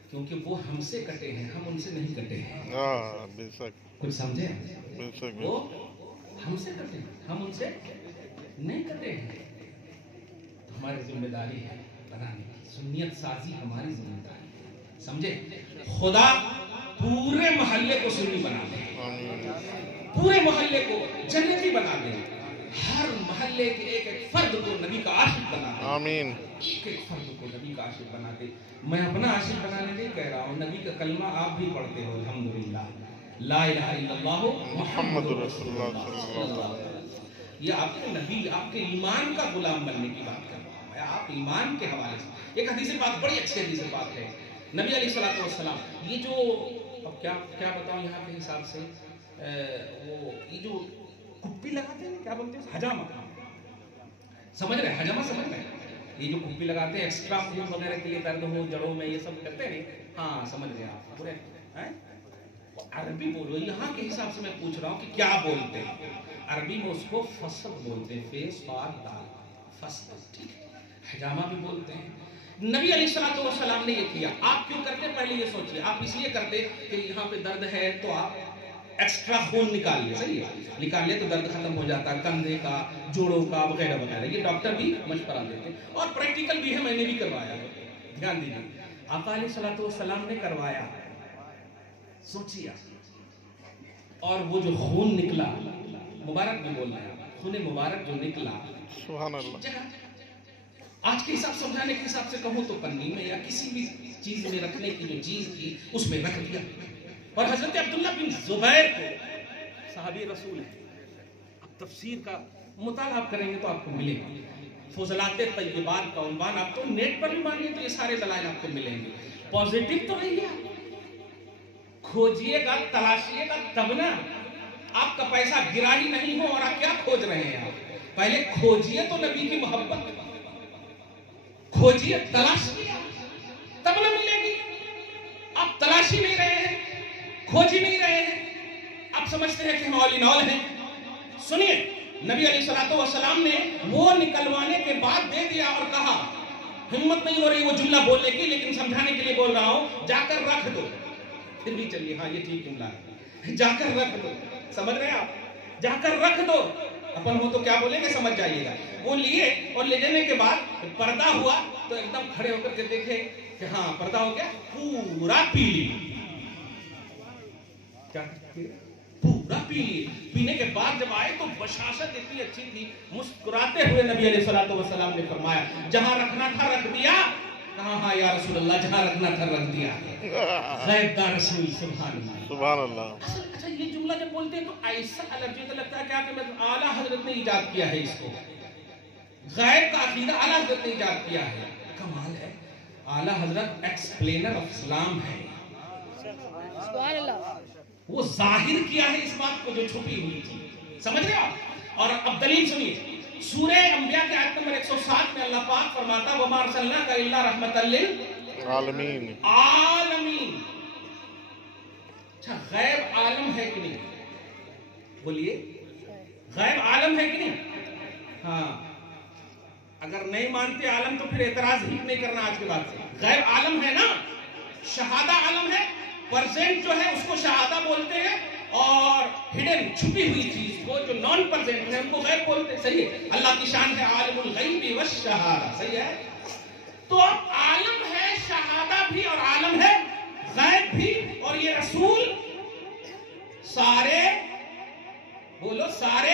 کیونکہ وہ ہم سے کٹے ہیں, ہم ان سے نہیں کٹے ہیں. بے شک, کچھ سمجھے؟ بے شک. وہ ہم سے کٹے ہیں, ہم ان سے نہیں کٹے ہیں. تو ہماری ذمہ داری ہے بنانے کی. سنیت سازی ہماری ذمہ داری ہے, سمجھے؟ خدا پورے محلے کو سنی بنا دے, پورے محلے کو جنتی بنا دے, ہر محلے کے ایک ایک فرد کو نبی کا عاشق بنا دے. آمین. ایک ایک فرد کو نبی کا عاشق بنا دے. میں اپنا عاشق بنانے نہیں کہہ رہا ہوں, نبی کا کلمہ آپ بھی پڑھتے ہو, الحمدللہ لا الہ الا اللہ محمد رسول اللہ صلی اللہ علیہ وسلم. یہ آپ کے نبی, آپ کے ایمان کا غلام بننے کی بات کر رہا ہوں میں, آپ ایمان کے حوالے سے. ایک حدیث پاک بڑی اچھی حدیث پاک ہے, نبی علیہ الصلوۃ والسلام. یہ جو اب کیا بتاؤں یہاں کے حساب سے, وہ یہ جو کپی لگاتے ہیں کیا بولتے ہیں, حجامہ, سمجھ رہے ہیں؟ حجامہ سمجھ رہے ہیں؟ یہ جو کپی لگاتے ہیں ایکسٹرا خون وغیرہ کے لیے, درد ہو جڑوں میں, یہ سب کرتے ہیں. ہاں سمجھ گئے آپ پورے. عربی بولو, یہاں کے حساب سے میں پوچھ رہا ہوں کہ کیا بولتے ہیں. عربی میں اس کو فصل بولتے ہیں, فیس بار دال, فصل, ٹھیک ہے؟ حجامہ بھی بولتے ہیں. نبی علیہ الصلوۃ والسلام نے یہ کیا. آپ کیوں کرتے پہلے یہ سوچیے. آپ اس لیے کرتے کہ یہاں پہ درد ہے تو آپ ایکسٹرا خون نکال لیں, صحیح ہے, نکال لیں تو درد ختم ہو جاتا ہے, کندھے کا, جوڑوں کا وغیرہ وغیرہ. یہ ڈاکٹر بھی مشورہ دیتے ہیں اور پریکٹیکل بھی ہے, میں نے بھی کروایا ہے, دھیان دیجیے. آقا علیہ الصلوۃ والسلام نے کروایا, سوچیے. اور وہ جو خون نکلا, مبارک بھی بولنا ہے, خون مبارک جو نکلا, سبحان اللہ. آج کے حساب سمجھانے کے حساب سے کہوں تو پنی میں یا کسی بھی چیز میں رکھنے کی جو چیز تھی اس میں رکھ دیا. اور حضرت عبداللہ بن زبیر کو, صحابی رسول ہے, اب تفسیر کا مطالعہ آپ کریں گے تو آپ کو ملے گا. فضلات طیبات کا عنوان آپ تو نیٹ پر بھی مانیے تو یہ سارے دلائل آپ کو ملیں گے. پازیٹیو تو رہیے, کھوجیے گا, تلاشیے گا, تب نا. آپ کا پیسہ گرا ہی نہیں ہو اور آپ کیا کھوج رہے ہیں. آپ پہلے کھوجیے تو نبی کی محبت, کھوجیے, تلاشیے, تب نہ ملے گی. آپ تلاشی نہیں رہے ہیں, کھوج ہی نہیں رہے ہیں, آپ سمجھتے ہیں کہ ہم آل ان آل ہیں. سنیے, نبی علیہ الصلوۃ والسلام نے وہ نکلوانے کے بعد دے دیا اور کہا, ہمت نہیں ہو رہی وہ جملہ بولنے کی لیکن سمجھانے کے لیے بول رہا ہوں, جا کر رکھ دو. پھر بھی چلیے, ہاں یہ ٹھیک جملہ ہے, جا کر رکھ دو. سمجھ رہے ہیں آپ, جا کر رکھ دو. اپن ہو تو کیا بولیں گے, سمجھ جائیے گا. وہ لیے اور لے جانے کے بعد پردہ ہوا تو ایک دم کھڑے ہو کر کے دیکھے کہ ہاں پردہ ہو گیا, پورا پی لی. کیا پورا پی لی. پینے کے بعد جب آئے تو بشاشت اتنی اچھی تھی, مسکراتے ہوئے نبی علیہ الصلوۃ والسلام نے فرمایا, جہاں رکھنا تھا رکھ دیا. کہاں, ہاں یا رسول اللہ, جہاں رکھنا تھا رکھ دیا. غیب کا رسول, سبحان اللہ, سبحان اللہ. اچھا یہ جملہ جب بولتے ہیں تو ایسا الرجی تو لگتا ہے کیا کہ اعلیٰ حضرت نے ایجاد کیا ہے اس کو. غیب کا عقیدہ اعلیٰ حضرت نے ایجاد کیا ہے. کمال ہے, اعلیٰ حضرت ایکسپلینر آف اسلام ہے. سبحان اللہ. وہ ظاہر کیا ہے اس بات کو جو چھپی ہوئی تھی. سمجھ رہے آپ؟ اور اب دلیل سنیے. سورہ انبیاء کے آیت نمبر 107 میں اللہ پاک فرماتا, وَمَا أَرْسَلْنَاكَ إِلَّا رَحْمَةً عالمین. عالمین. اچھا, غیب عالم ہے کہ نہیں؟ بولیے, غیب عالم ہے کہ نہیں؟ ہاں, اگر نہیں مانتے عالم تو پھر اعتراض ہی نہیں کرنا آج کے بعد سے. غیب عالم ہے نا, شہادہ عالم ہے. پرزینٹ جو ہے اس کو شہادہ بولتے ہیں, اور ہڈن چھپی ہوئی چیز کو جو نان پرزینٹ ہے ان کو غیب بولتے ہیں. صحیح ہے, اللہ کی شان ہے عالم الغیب والشہادہ. صحیح ہے. تو اب عالم ہے, شہادہ بھی, اور عالم ہے غیب بھی. اور یہ رسول سارے, بولو, سارے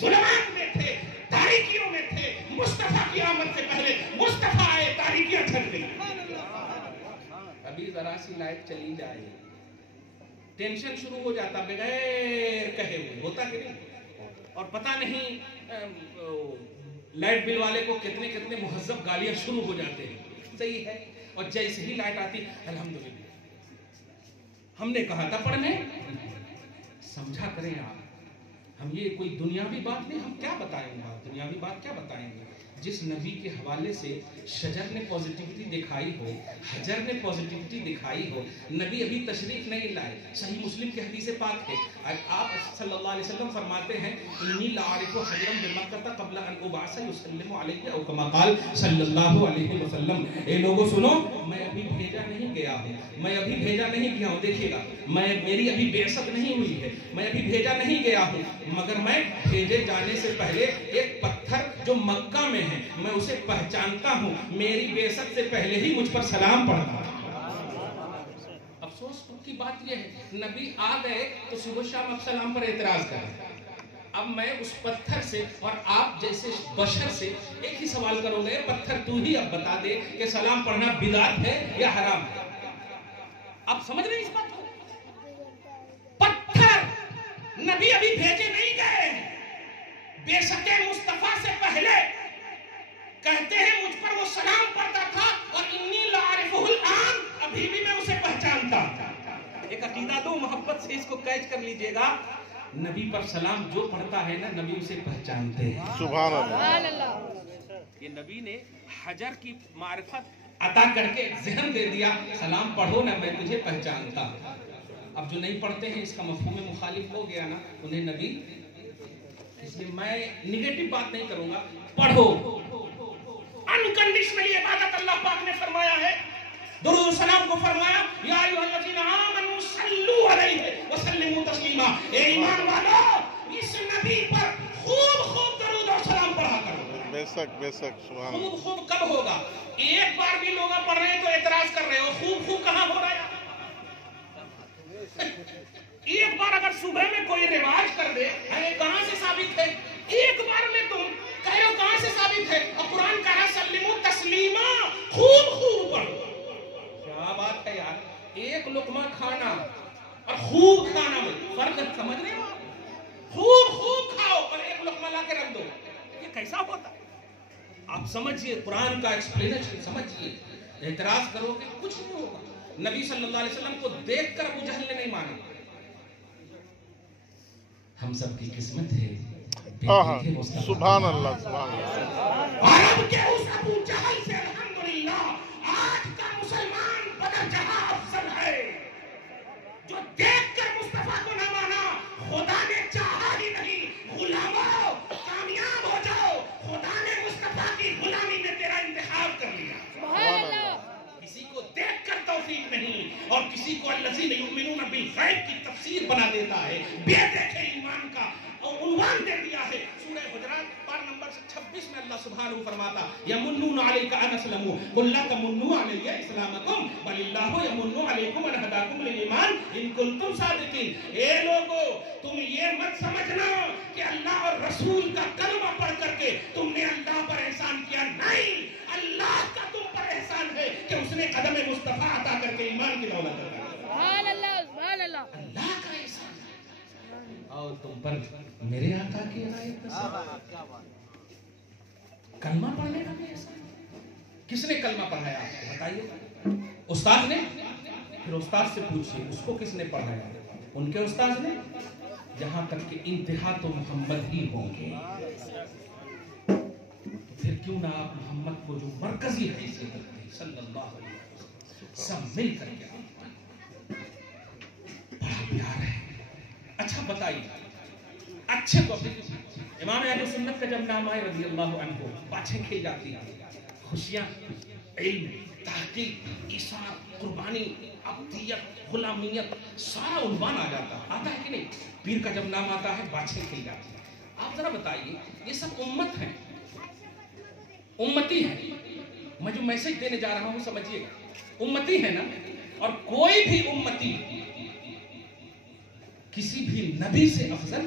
ظلمات میں تھے, تاریکیوں میں تھے. مصطفیٰ کی آمد سے پہلے مصطفیٰ آئے, تاریکیاں چھن گئی. ابھی ذرا سی لائٹ چلی جائے ٹینشن شروع ہو جاتا بغیر کہے ہوئے, ہوتا کہ نہیں؟ اور پتہ نہیں لائٹ بل والے کو کتنے کتنے مہذب گالیاں شروع ہو جاتے ہیں. صحیح ہے. اور جیسے ہی لائٹ آتی الحمدللہ ہم نے کہا تھا پڑھنے. سمجھا کریں آپ, ہم یہ کوئی دنیاوی بات نہیں, ہم کیا بتائیں گے, دنیاوی بات کیا بتائیں گے. جس نبی کے حوالے سے شجر نے پوزیٹیوٹی دکھائی ہو, حجر نے پوزیٹیوٹی دکھائی ہو, نبی ابھی تشریف نہیں لائے. صحیح مسلم کی حدیث پاک ہے, آپ صلی اللہ علیہ وسلم فرماتے ہیں انی لاعرف حجرا بمکہ قبل ان ابعث یسلم علیہ او کما قال صلی اللہ علیہ وسلم. اے لوگوں سنو, میں ابھی بھیجا نہیں گیا ہوں, میں ابھی بھیجا نہیں گیا ہوں. دیکھیے گا, میری ابھی بعثت نہیں ہوئی ہے, میں ابھی بھیجا نہیں گیا ہوں, مگر میں بھیجے جانے سے پہلے ایک پتھر جو مکہ میں ہے میں اسے پہچانتا ہوں, میری بعثت سے پہلے ہی مجھ پر سلام پڑھتا. افسوس کی بات یہ ہے نبی آ گئے تو صبح شام اب سلام پر اعتراض کریں. اب میں اس پتھر سے اور آپ جیسے بشر سے ایک ہی سوال کرو گے, پتھر تو ہی اب بتا دے کہ سلام پڑھنا بدعت ہے یا حرام ہے. آپ سمجھ رہے ہیں اس بات کو؟ پتھر نبی ابھی بھیجے نہیں گئے, بعثت مصطفیٰ سے پہلے کہتے ہیں مجھ پر وہ سلام پڑھتا تھا اور انی لاعرفہ الآن, ابھی بھی میں اسے پہچانتا. ایک عقیدہ دو, محبت سے اس کو کیچ کر لیجئے گا. نبی پر سلام جو پڑھتا ہے نا, نبی اسے پہچانتے ہیں. سبحان اللہ. یہ نبی نے حجر کی معرفت عطا کر کے ذہن دے دیا, سلام پڑھو نا, میں تجھے پہچانتا. اب جو نہیں پڑھتے ہیں اس کا مفہوم مخالف ہو گیا نا, انہیں نبی, اس لیے میں نیگیٹو بات نہیں کروں گا. پڑھو, انکنڈیشنلی عبادت اللہ پاک نے فرمایا ہے. درود و سلام کو فرمایا یا ایھا الذین آمنوا صلوا علیہ وسلموا تسلیما. اے ایمان والو, اس نبی پر خوب درود و سلام پڑھا کرو. بے شک بے شک. سبحان اللہ. خوب کب ہوگا؟ ایک بار بھی لوگ پڑھ رہے ہیں تو اعتراض کر رہے ہو. خوب کہاں ہو رہا ہے؟ ایک بار اگر صبح میں کوئی رواج کر دے, کہاں سے ثابت ہے؟ ایک بار میں تم کہہ رہے ہو کہاں سے ثابت ہے؟ اور قرآن کہہ رہا سلموا تسلیما, خوب پڑھو. کیا بات ہے یار, ایک لقمہ کھانا اور خوب کھانا میں فرق سمجھ رہے ہو؟ خوب کھاؤ اور ایک لقمہ لا کے رکھ دو, یہ کیسا ہوتا ہے؟ آپ سمجھئے قرآن کا ایکسپلینیشن سمجھئے. اعتراض کرو کہ کچھ نہیں ہوگا. نبی صلی اللہ علیہ وسلم کو دیکھ کر ابو جہل نے نہیں مانا. ہم سب کی قسمت ہے سبحان اللہ. سبحان اللہ. عرب کے اس ابو جہل سے الحمدللہ آج کا مسلمان بدر جہاں افضل ہے, جو دیکھ کر مصطفیٰ کو نہ مانا. خدا نے چاہا ہی نہیں, غلاموں کامیاب ہو جاؤ, خدا نے مصطفیٰ کی غلامی میں تیرا انتخاب کر لیا. سبحان اللہ. کسی کو دیکھ کر توفیق نہیں, اور کسی کو الذین یؤمنون بالغیب کی تفسیر بنا دیتا ہے. بے دیکھے ایمان کا عنوان دے دیا ہے. سورہ حجرات پارہ نمبر 26 میں اللہ سبحانہ فرماتا یمنون علیک ان اسلموا قل لا تمنوا علی اسلامکم بل اللہ یمن علیکم ان ہداکم للایمان ان کنتم صادقین. اے لوگو, تم یہ مت سمجھنا کہ اللہ اور رسول کا کلمہ پڑھ کر کے تم نے اللہ پر احسان کیا. نہیں, اللہ کا تم پر احسان ہے کہ اس نے قدم مصطفیٰ عطا کر کے ایمان کی دولت عطا کی. سبحان اللہ. سبحان اللہ. اللہ کا احسان اور تم پر میرے آقا کی عنایت کا کلمہ پڑھنے کا بھی احسان. کس نے کلمہ پڑھایا آپ کو بتائیے؟ استاد نے. پھر استاد سے پوچھئے اس کو کس نے پڑھایا؟ ان کے استاد نے. یہاں تک کہ انتہا تو محمد ہی ہوں گے. پھر کیوں نہ آپ محمد کو جو مرکزی حیثیت رکھتے ہیں صلی اللہ علیہ وسلم, سب مل کر کے بڑا پیار ہے. اچھا بتائیے, اچھے کو امام اہل سنت کا جب نام آئے رضی اللہ عنہ, باتیں کھل جاتی ہیں, خوشیاں, علم, تحقیق, ایثار, قربانی, عبدیت, غلامیت, سارا عنوان آ جاتا ہے. آتا ہے کہ نہیں؟ پیر کا جب نام آتا ہے باتیں کھل جاتی ہیں. آپ ذرا بتائیے, یہ سب امت ہیں, امتی ہیں. میں جو میسج دینے جا رہا ہوں سمجھیے گا, امتی ہے نا. اور کوئی بھی امتی کسی بھی نبی سے افضل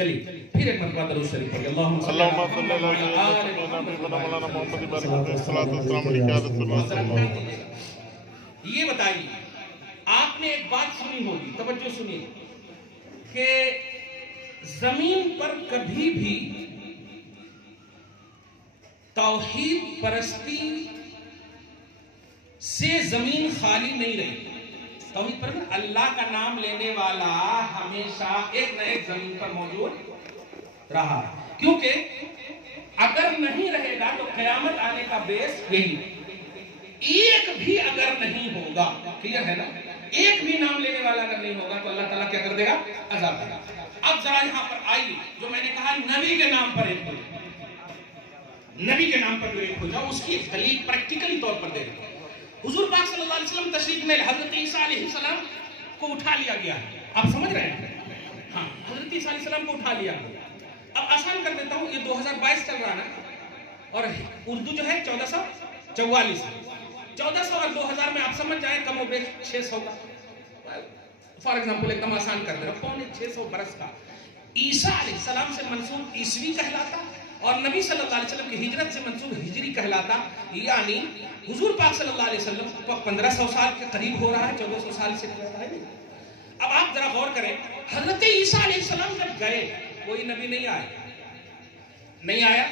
چلیے پھر ایک مرتبہ درود شریف پڑھیے اللہم صلی اللهم صل على سيدنا مولانا محمد بارك الصلاة والسلام عليك يا رسول الله صلى الله عليه وسلم. یہ بتائیے آپ نے ایک بات سنی ہوگی، توجہ سنیے، کہ زمین پر کبھی بھی توحید پرستی سے زمین خالی نہیں رہی. توحید پر اللہ کا نام لینے والا ہمیشہ ایک نہ ایک زمین پر موجود رہا، کیونکہ اگر نہیں رہے گا تو قیامت آنے کا بیس یہی. ایک بھی اگر نہیں ہوگا، کلیئر ہے نا، ایک بھی نام لینے والا اگر نہیں ہوگا تو اللہ تعالیٰ کیا کر دے گا؟ عذاب دے گا. اب ذرا یہاں پر آئیے، جو میں نے کہا نبی کے نام پر ایک ہو جائے، نبی کے نام پر جو ایک ہو جائے اس کی دلیل پریکٹیکلی طور پر دے گا. حضور پاک صلی اللہ علیہ وسلم تشریف میں حضرت عیسیٰ علیہ السلام کو اٹھا لیا گیا ہے. آپ سمجھ رہے ہیں؟ ہاں، حضرت عیسیٰ علیہ السلام کو اٹھا لیا گیا. اب آسان کر دیتا ہوں، یہ 2022 چل رہا نا، اور اردو جو ہے 1444 1400 اور 2000 میں آپ سمجھ جائیں کم و بیش 600 کا، فار ایگزامپل ایک دم آسان کر دے رہا، پونے 600 برس کا عیسیٰ علیہ السلام سے منسوب عیسوی کہلاتا اور نبی صلی اللہ علیہ وسلم کی ہجرت سے منسوب ہجری کہلاتا. یعنی حضور پاک صلی اللہ علیہ وسلم کو 1500 سال کے قریب ہو رہا ہے، 1400 سال سے زیادہ ہے. اب آپ ذرا غور کریں، حضرت عیسیٰ علیہ السلام جب گئے کوئی نبی نہیں آیا،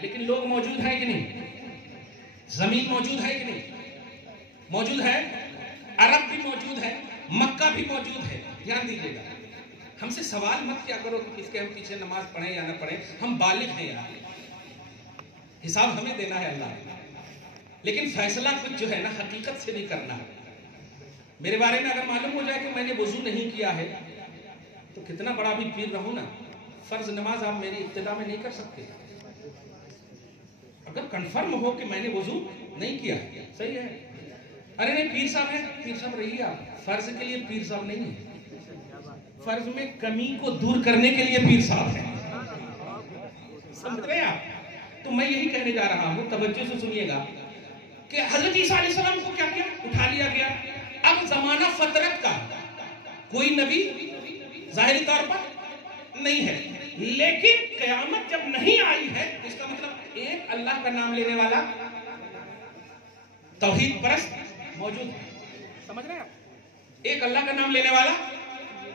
لیکن لوگ موجود ہیں کہ نہیں؟ زمین موجود ہے کہ نہیں؟ موجود ہے. عرب بھی موجود ہے، مکہ بھی موجود ہے. دھیان دیجیے گا، ہم سے سوال مت کیا کرو کہ اس کے ہم پیچھے نماز پڑھیں یا نہ پڑھیں، ہم بالغ ہیں یار، حساب ہمیں دینا ہے اللہ نے. لیکن فیصلہ کچھ جو ہے نا حقیقت سے نہیں کرنا. میرے بارے میں اگر معلوم ہو جائے کہ میں نے وضو نہیں کیا ہے تو کتنا بڑا بھی پیر رہوں نا، فرض نماز آپ میری ابتدا میں نہیں کر سکتے. اگر کنفرم ہو کہ میں نے وضو نہیں کیا، صحیح ہے. ارے نہیں پیر صاحب ہے، پیر صاحب رہیے آپ، فرض کے لیے پیر صاحب نہیں ہے، فرض میں کمی کو دور کرنے کے لیے پیر صاحب ہے. سمجھ رہے ہیں آپ؟ تو میں یہی کہنے جا رہا ہوں، توجہ سے سنیے گا، کہ حضرت عیسیٰ علیہ السلام کو کیا کیا؟ اٹھا لیا گیا. اب زمانہ فطرت کا کوئی نبی ظاہری طور پر نہیں ہے، لیکن قیامت جب نہیں آئی ہے اس کا مطلب ایک اللہ کا نام لینے والا توحید پرست موجود ہے. سمجھ رہے ہیں آپ؟ ایک اللہ کا نام لینے والا،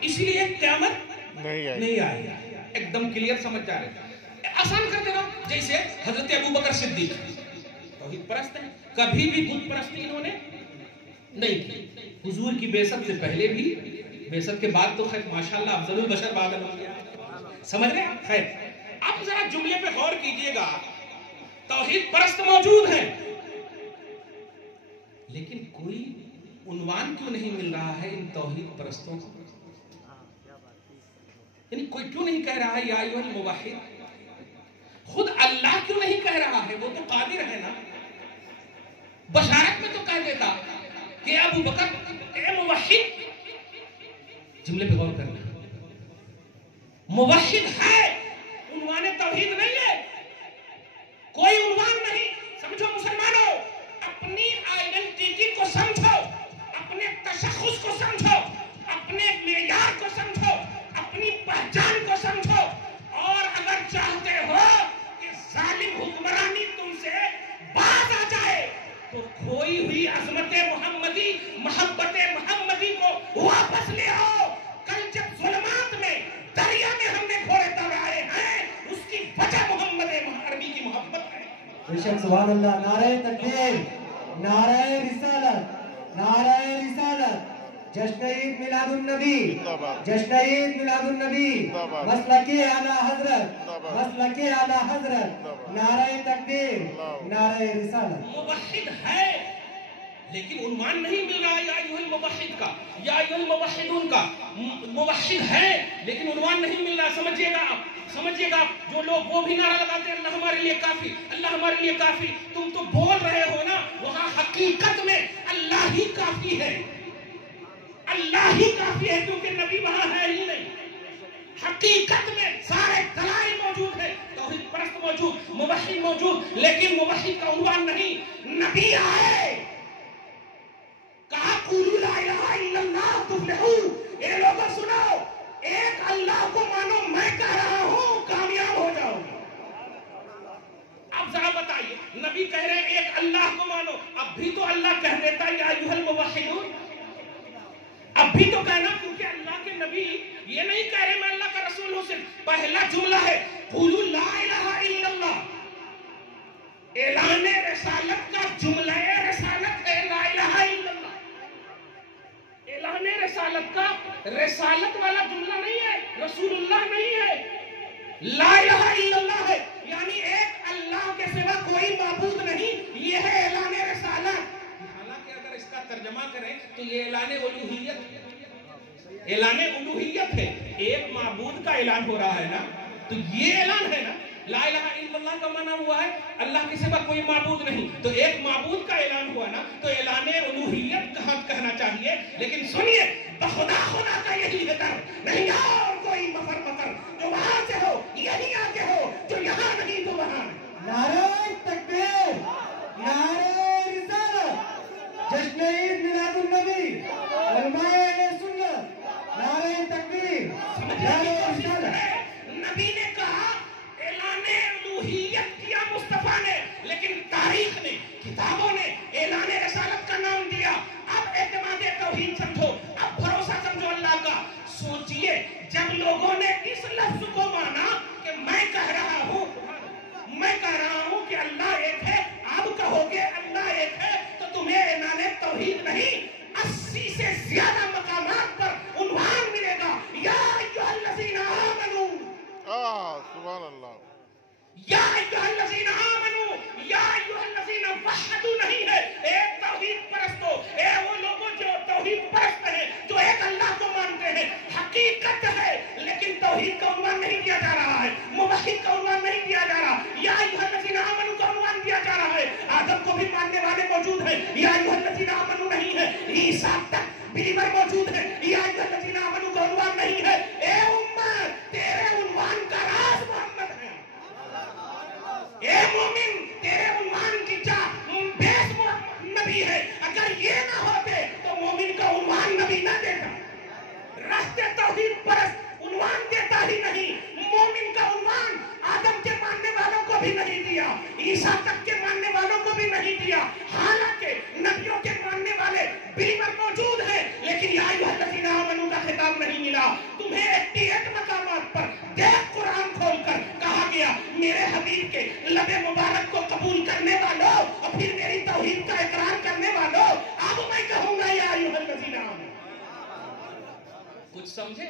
اس لیے قیامت نہیں آئی. ایک دم کلیئر سمجھ جا رہے. آسان کر دے رہا، جیسے حضرت ابو بکر صدیق توحید پرست ہیں، کبھی بھی بت پرستی انہوں نے نہیں کی. حضور کی بعثت سے پہلے بھی، بعثت کے بعد تو خیر ماشاءاللہ افضل البشر بعد الانبیاء. سمجھ رہے ہیں؟ خیر اب ذرا جملے پہ غور کیجئے گا، توحید پرست موجود ہیں، لیکن کوئی عنوان کیوں نہیں مل رہا ہے ان توحید پرستوں کو؟ یعنی کوئی کیوں نہیں کہہ رہا ہے یا ایھا الموحد؟ خود اللہ کیوں نہیں کہہ رہا ہے؟ وہ تو قادر ہے نا. بشارت میں تو کہہ دیتا کہ ابو بکر اے موحد. جملے پہ غور کرنا، موحد ہے، عنوان توحید نہیں ہے، کوئی عنوان نہیں. سمجھو مسلمانوں، اپنی آئیڈنٹیٹی کو سمجھو، اپنے تشخص کو سمجھو، اپنے معیار کو سمجھو، اپنی پہچان کو سمجھو. اور اگر چاہتے ہو کہ ظالم حکمرانی تم سے باز آ جائے تو کھوئی ہوئی عظمت محمدی، محبت محمدی کو واپس لے آؤ. کل جب ظلمات میں دریا میں ہم نے گھوڑے دوڑائے ہیں، اس کی وجہ محمد عربی کی محبت ہے. سبحان اللہ. نعرہ تکبیر، نعرہ رسالت، نعرہ رسالت. جشن عید میلاد النبی، جشن عید میلاد النبی، مسلک اعلیٰ حضرت، مسلک اعلیٰ حضرت. نعرہ تکبیر، نعرہ رسالت. موحد ہے لیکن عنوان نہیں مل رہا یا ایھا الموحد کا، یا ایھا الموحدون کا. موحد ہے لیکن عنوان نہیں مل رہا. سمجھیے گا آپ، سمجھیے گا. جو لوگ وہ بھی نعرہ لگاتے ہیں اللہ ہمارے لیے کافی، اللہ ہمارے لیے کافی، تم تو بول رہے ہو نا، وہاں حقیقت میں اللہ ہی کافی ہے، اللہ ہی کافی ہے، کیونکہ نبی وہاں ہے ہی نہیں. حقیقت میں سارے دلائل موجود ہیں، توحید پرست موجود، موحد موجود، لیکن موحد کا عنوان نہیں. نبی آئے، کہا قولوا لا الہ الا اللہ تفلحوا. اے لوگوں سنو، ایک اللہ کو مانو، میں کہہ نبی کہہ رہے ہیں ایک اللہ کو مانو. اب بھی تو اللہ کہہ دیتا یا ایھا الموحدون. اب بھی تو کہنا, کیونکہ اللہ کے نبی یہ نہیں کہہ رہے میں اللہ کا رسول ہوں. صرف پہلا جملہ ہے قولوا لا الہ الا اللہ. اعلان رسالت کا جملہ رسالت ہے لا الہ الا اللہ. اعلان رسالت کا رسالت والا جملہ نہیں ہے, رسول اللہ نہیں ہے, لا الہ الا اللہ ہے. یعنی ایک اللہ کے سوا کوئی معبود نہیں, یہ ہے اعلان رسالت. حالانکہ اگر اس کا ترجمہ کریں تو یہ اعلان الوہیت ہے. اعلان الوہیت ہے, ایک معبود کا اعلان ہو رہا ہے نا, تو یہ اعلان ہے نا. لا الہ الا اللہ کا معنی ہوا ہے اللہ کے سوا کوئی معبود نہیں, تو ایک معبود کا اعلان ہوا نا, تو اعلان الوہیت کہنا چاہیے. لیکن سنیے, بخدا خدا کا یہی ہے در, نہیں اور کوئی مفر مکر, جو وہاں سے ہو یہی آگے ہو, جو یہاں نہیں تو وہاں. نعرہ تکبیر, نعرہ رسالت, جشن عید میلاد النبی, علماء اہل سنت, نعرہ تکبیر, نعرہ رسالت. نبی نے کہا اعلان الوہیت کیا مصطفیٰ نے, لیکن تاریخ نے, کتابوں نے اعلان رسالت کا نام دیا. اب اعتماد توحید سمجھو, اب بھروسہ سمجھو اللہ کا. سوچئے جب لوگوں نے اس لفظ کو مانا کہ میں کہہ رہا ہوں کہ اللہ ایک ہے, اب کہو گے اللہ ایک ہے, تو تمہیں اعلان توحید نہیں 80 سے زیادہ مقامات پر عنوان ملے گا یا ایھا الذین آمنو. سبحان اللہ. یا ایھا الذین آمنو, یا ایھا الذین وحدوا نہیں ہے, ایک توحید پرست ہو, اے وہ لوگوں جو توحید پرست ہیں, جو ایک اللہ کو مانتے ہیں. حقیقت ہے لیکن توحید کا عنوان نہیں دیا جا رہا ہے, موحد کا عنوان نہیں دیا جا رہا. یا ایھا الذین آمنو کا عنوان دیا جا رہا ہے. آدم کو بھی ماننے والے موجود ہیں, یا ایھا الذین آمنو نہیں ہے. عیسیٰ تک بلیور موجود ہیں, یا ایھا الذین آمنو کا عنوان نہیں ہے. اے امت, تیرے عنوان کا راز محمد ہے. اے مومن, تیرے عنوان کی بیس نبی ہے. اگر یہ نہ ہوتے تو مومن کا عنوان نبی نہ دیتا. راستے توحید پرست عنوان دیتا ہی نہیں. مومن کا عنوان آدم کے ماننے والوں کو بھی نہیں دیا, عیسیٰ تک کے ماننے والوں کو بھی نہیں دیا. حالانکہ نبیوں کے ماننے والے بلیور موجود ہیں, لیکن یا ایھا الذین آمنو کا خطاب نہیں ملا. تمہیں 88 مقامات پر دیکھ قرآن کھول کر کہا گیا میرے حبیب کے لب مبارک کو قبول کرنے والوں اور پھر میری توحید کا اقرار کرنے والوں, اب میں کہوں گا یا ایھا الذین آمنو. کچھ سمجھے؟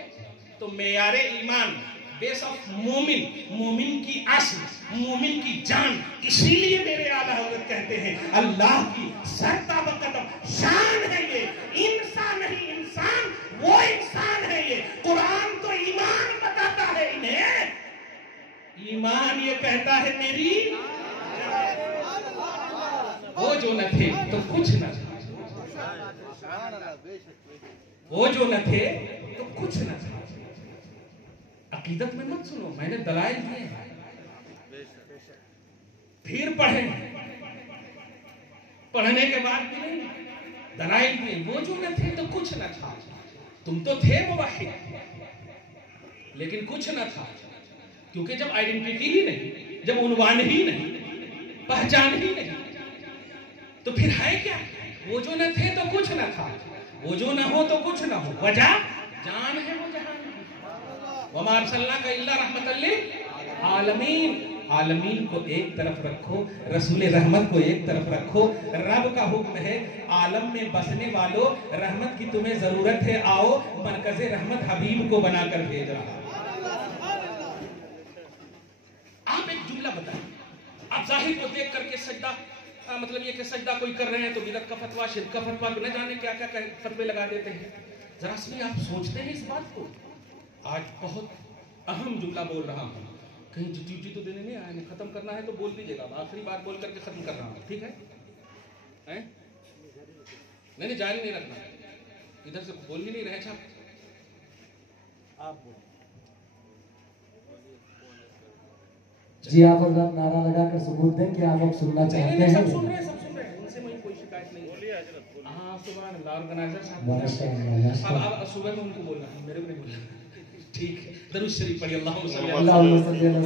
تو معیار ایمان, بیس آف مومن, مومن کی اصل, مومن کی جان. اسی لیے میرے اعلیٰ حضرت کہتے ہیں اللہ کی سرتا بقدم شان ہے یہ, انسان نہیں, انسان وہ انسان ہے یہ. قرآن تو ایمان بتاتا ہے انہیں, ایمان یہ کہتا ہے میری وہ جو نہ تھے تو کچھ نہ تھا, وہ جو نہ تھے تو کچھ نہ تھا. عقیدت میں مت سنو, میں نے دلائل دیے ہیں, پھر پڑھیں, پڑھنے کے بعد بھی نہیں, دلائل دیے. وہ جو نہ تھے تو کچھ نہ تھا. تم تو تھے موحد لیکن کچھ نہ تھا, کیونکہ جب آئیڈینٹی ہی نہیں, جب عنوان ہی نہیں, پہچان ہی نہیں, تو پھر ہے کیا؟ وہ جو نہ تھے تو کچھ نہ تھا, وہ جو نہ ہو تو کچھ نہ ہو. وجہ جان ہے وہ جہان. وَمَا أَرْسَلْنَاكَ إِلَّا رَحْمَةً لِلْعَالَمِينَ. عالمین کو ایک طرف رکھو, رسول رحمت کو ایک طرف رکھو. رب کا حکم ہے عالم میں بسنے والوں, رحمت کی تمہیں ضرورت ہے, آؤ مرکز رحمت حبیب کو بنا کر بھیج رہا. آپ ایک جملہ بتائیں, آپ ظاہر کو دیکھ کر کے سجدہ, مطلب یہ کہ سجدہ کوئی کر رہے ہیں تو بدعت کا فتویٰ, شرک کا فتویٰ, نہ جانے کیا کیا فتوے لگا دیتے ہیں. ذرا سی آپ سوچتے ہیں اس بات کو. آج بہت اہم جملہ بول رہا ہوں, کہیں جی تو دینے نہیں آئے, ختم کرنا ہے تو بول دیجیے گا, آخری بات بول کر کے ختم کر رہا ہوں, ٹھیک ہے؟ نہیں جاری نہیں رکھنا, ادھر سے بول ہی نہیں رہے. اچھا آپ بول. جی آپ حضرات نعرہ لگا کر ثبوت دیں کہ آپ لوگ سننا چاہتے ہیں. سب سن رہے ہیں, ان سے مجھے کوئی شکایت نہیں. ہاں سبحان اللہ. آرگنائزر صاحب اب صبح میں ان کو بولنا ہے, میرے کو نہیں بولنا. ٹھیک ہے, درود شریف پڑھی. اللہم صلی اللہ علیہ وسلم.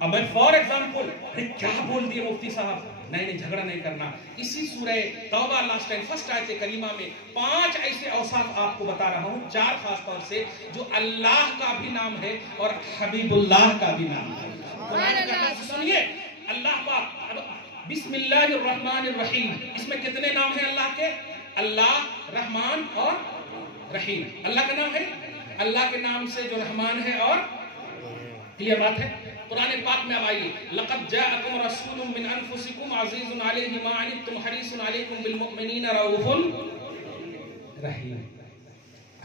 اب میں فور ایگزامپل کیا بول دیے مفتی صاحب، نہیں جھگڑا نہیں کرنا، اسی سورہ توبہ لاسٹ ٹائم فرسٹ آیت کریمہ میں 5 ایسے اوصاف آپ کو بتا رہا ہوں، 4 خاص طور سے جو اللہ کا بھی نام ہے اور حبیب اللہ کا بھی نام ہے۔ قرآن کا نام سنیے، اللہ پاک بسم اللہ الرحمن الرحیم، اس میں کتنے نام ہیں اللہ کے؟ اللہ، رحمان اور رحیم۔ اللہ کا نام ہے، اللہ کے نام سے جو رحمان ہے اور کلیئر بات ہے۔ قرآن پاک میں اب آئیے، لقد جاءکم رسول من انفسکم عزیز علیہ ما عنتم حریص علیکم بالمؤمنین رؤوف رحیم۔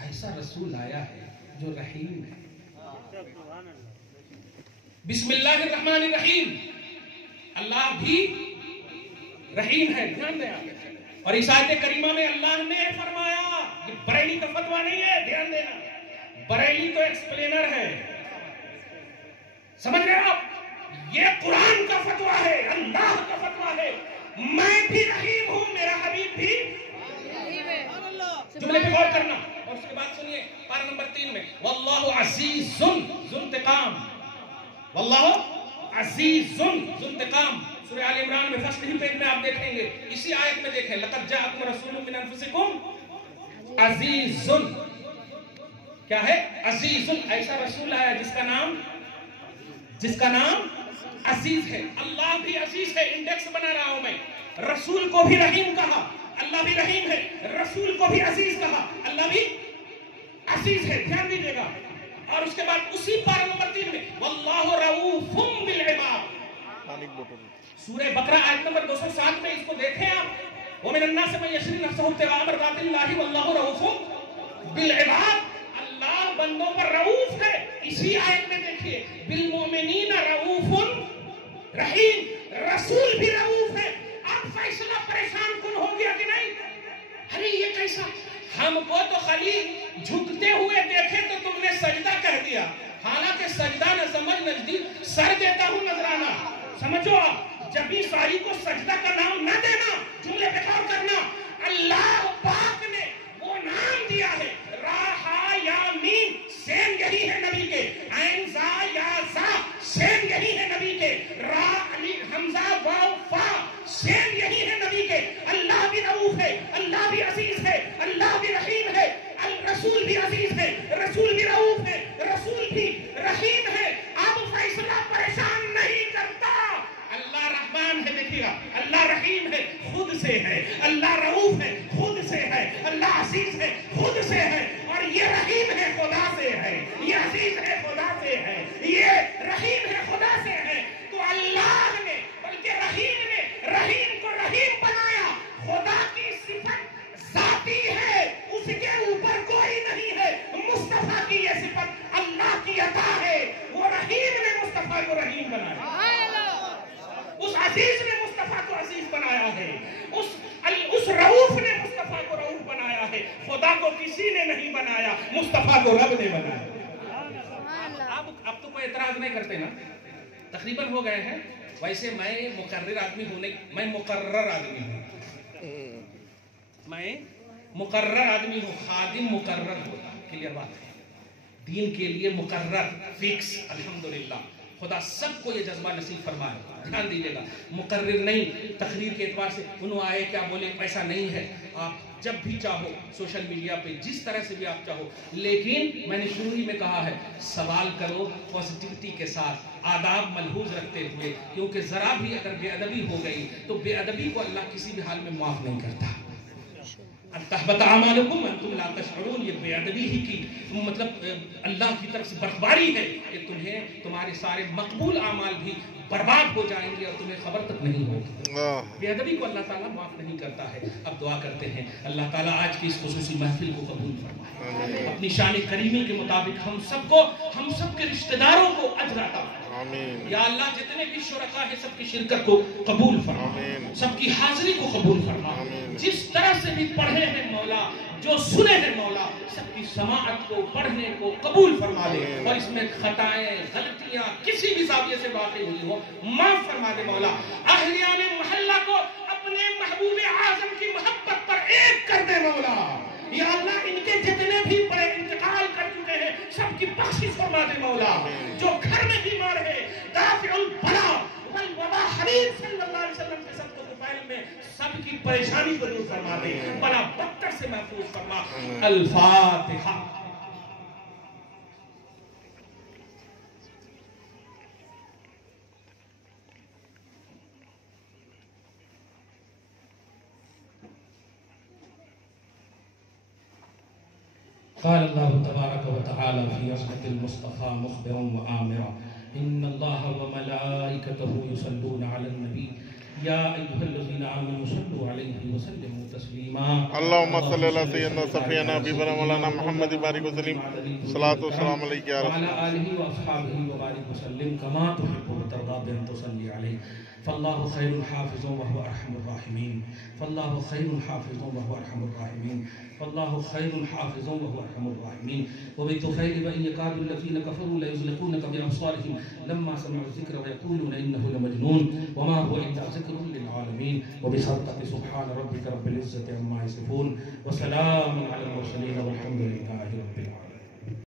ایسا رسول آیا ہے جو رحیم ہے۔ بسم اللہ الرحمن الرحیم، اللہ بھی رحیم ہے، دھیان دیں آپ۔ اور اس آیت کریمہ میں اللہ نے فرمایا، یہ بریلی کا فتویٰ نہیں ہے، دھیان دینا، بریلی تو ایکسپلینر ہے، سمجھ رہے آپ؟ یہ قرآن کا فتویٰ ہے، اللہ کا فتویٰ ہے، میں بھی رحیم ہوں، میرا حبیب بھی رحیم ہے۔ جملے پہ غور کرنا۔ اور اس کے بعد سنیے پارہ نمبر 3 میں، واللہ عزیز ذو انتقام، واللہ عزیز ذو انتقام، سورہ آل عمران میں فرسٹ ہی پیج میں آپ دیکھیں گے، اسی آیت میں دیکھیں، لقد جاءکم رسول من انفسکم عزیز، کیا ہے؟ عزیز، ایسا رسول آیا جس کا نام عزیز ہے۔ اللہ بھی عزیز ہے، انڈیکس بنا رہا ہوں میں، رسول کو بھی رحیم کہا، اللہ بھی رحیم ہے، رسول کو بھی عزیز کہا، اللہ بھی عزیز ہے، دھیان دیجئے گا۔ اور اس کے بعد اسی پارہ نمبر 3 میں، واللہ رؤوف بالعباد، سورہ بقرہ آیت نمبر 207 میں اس کو دیکھیں آپ، وَمِنَ النَّاسِ مَن يَشْرِي نَفْسَهُ ابْتِغَاءَ مَرْضَاتِ اللَّهِ وَاللَّهُ رَءُوفٌ بِالْعِبَادِ، اللہ بندوں پر رؤوف ہے۔ اسی آیت میں دیکھیے، بالمؤمنین رؤوف رحیم، رسول بھی رؤوف ہے۔ اب فیصلہ پریشان کن ہو گیا کہ نہیں؟ ارے یہ کیسا؟ ہم کو تو خالی جھکتے ہوئے دیکھے تو تم نے سجدہ کہہ دیا، حالانکہ سجدہ نہ سمجھ نزدیک سر دیتا ہوں نظرانہ، سمجھو آپ، جب بھی ساری کو سجدہ کا نام نہ دینا، جملے پہ غور کرنا، اللہ پاک نے وہ نام دیا ہے، را ہا یا میم، سین یہی ہے نبی کے، عین زا یا زا، سین یہی ہے نبی کے، را علی حمزہ واو فا، سین یہی ہے نبی کے۔ اللہ بھی رؤوف ہے، اللہ بھی عزیز ہے، اللہ بھی رحیم ہے، رسول بھی عزیز ہے، رسول بھی رؤوف ہے، رسول بھی رحیم ہے۔ اب فیصلہ پریشان نہیں کرتا، اللہ رحمان ہے، دیکھیے گا، اللہ رحیم ہے، خود سے ہے، اللہ رؤوف ہے، خود سے ہے، اللہ عزیز ہے، خود سے ہے، اور یہ رحیم ہے، خدا سے ہے، یہ عزیز ہے، خدا سے ہے، یہ رحیم ہے، خدا سے ہے۔ تو اللہ نے، بلکہ رحیم نے رحیم کو رحیم بنایا، خدا کی صفت ذاتی ہے، اس کے اوپر کوئی نہیں ہے، مصطفیٰ کی یہ صفت اللہ کی عطا ہے، وہ رحیم نے مصطفیٰ کو رحیم بنایا، اس عزیز نے مصطفیٰ کو عزیز بنایا ہے، اس رؤوف نے مصطفیٰ کو رؤوف بنایا ہے، خدا کو کسی نے نہیں بنایا، مصطفیٰ کو رب نے بنایا۔ اب تو کوئی اعتراض نہیں کرتے نا، تقریباً ہو گئے ہیں۔ ویسے میں مقرر آدمی ہوں نہیں، میں مقرر آدمی ہوں، میں مقرر آدمی ہوں، خادم مقرر ہوتا، کلیئر بات ہے، دین کے لیے مقرر، فکس، الحمدللہ، خدا سب کو یہ جذبہ نصیب فرمائے، دھیان دیجیے گا، مقرر نہیں، تقریر کے اعتبار سے انہوں آئے کیا بولے، ایسا نہیں ہے، آپ جب بھی چاہو سوشل میڈیا پہ جس طرح سے بھی آپ چاہو، لیکن میں نے شروع ہی میں کہا ہے، سوال کرو پوزیٹیوٹی کے ساتھ، آداب ملحوظ رکھتے ہوئے، کیونکہ ذرا بھی اگر بے ادبی ہو گئی تو بے ادبی کو اللہ کسی بھی حال میں معاف نہیں کرتا۔ تحبط اعمالکم انتم لا تشعرون، یہ بے ادبی ہی کی مطلب اللہ کی طرف سے برفباری ہے کہ تمہیں تمہارے سارے مقبول اعمال بھی برباد ہو جائیں گے اور تمہیں خبر تک نہیں ہوگی۔ بے ادبی کو اللہ تعالیٰ معاف نہیں کرتا ہے۔ اب دعا کرتے ہیں اللہ تعالیٰ آج کی اس خصوصی محفل کو قبول فرمائے، اپنی شان کریمی کے مطابق ہم سب کے رشتہ داروں کو اجر عطا فرمائے۔ یا اللہ جتنے بھی شرکا ہے سب کی شرکت کو قبول فرما، سب کی حاضری کو قبول فرما، جس طرح سے بھی پڑھے ہیں مولا، جو سنے ہیں مولا، سب کی سماعت کو پڑھنے کو قبول فرما دے، اور اس میں خطائیں غلطیاں کسی بھی زاویے سے واقع ہوئی ہو معاف فرما دے مولا۔ اہلیان محلہ کو اپنے محبوب اعظم کی محبت پر ایک کر دے مولا، یا اللہ ان کے جتنے بھی بڑے انتقال کر چکے ہیں سب کی بخشش فرما دے مولا. جو گھر میں بیمار ہے دافع البلا والوبا حبیب صلی اللہ علیہ وسلم کے صدقہ طفیل میں سب کی پریشانی کو دور فرما دے, بلا بدتر سے محفوظ فرما. الفاتحہ. قال الله تبارك وتعالى في عصمة المصطفى مخبرا وآمرا إن الله وملائكته يصلون على النبي يا أيها الذين آمنوا صلوا عليه وسلموا تسليما. اللهم صل على سيدنا صفينا حبيبنا مولانا محمد بارك وسلم صلاة والسلام عليك يا رسول الله وعلى آله وأصحابه وبارك وسلم كما تحب وترضى بأن تصلي عليه. فالله خير حافظ وهو أرحم الراحمين. فالله خير حافظ وهو أرحم الراحمين. فالله خير حافظ وهو أرحم الراحمين. وبالتفيل وإن يكاد الذين كفروا ليزلقونك بأبصارهم لما سمعوا الذكر ويقولون إنه لمجنون وما هو إلا ذكر للعالمين. وبخلقك سبحان ربك رب العزة عما يصفون وسلام على المرسلين والحمد لله رب العالمين.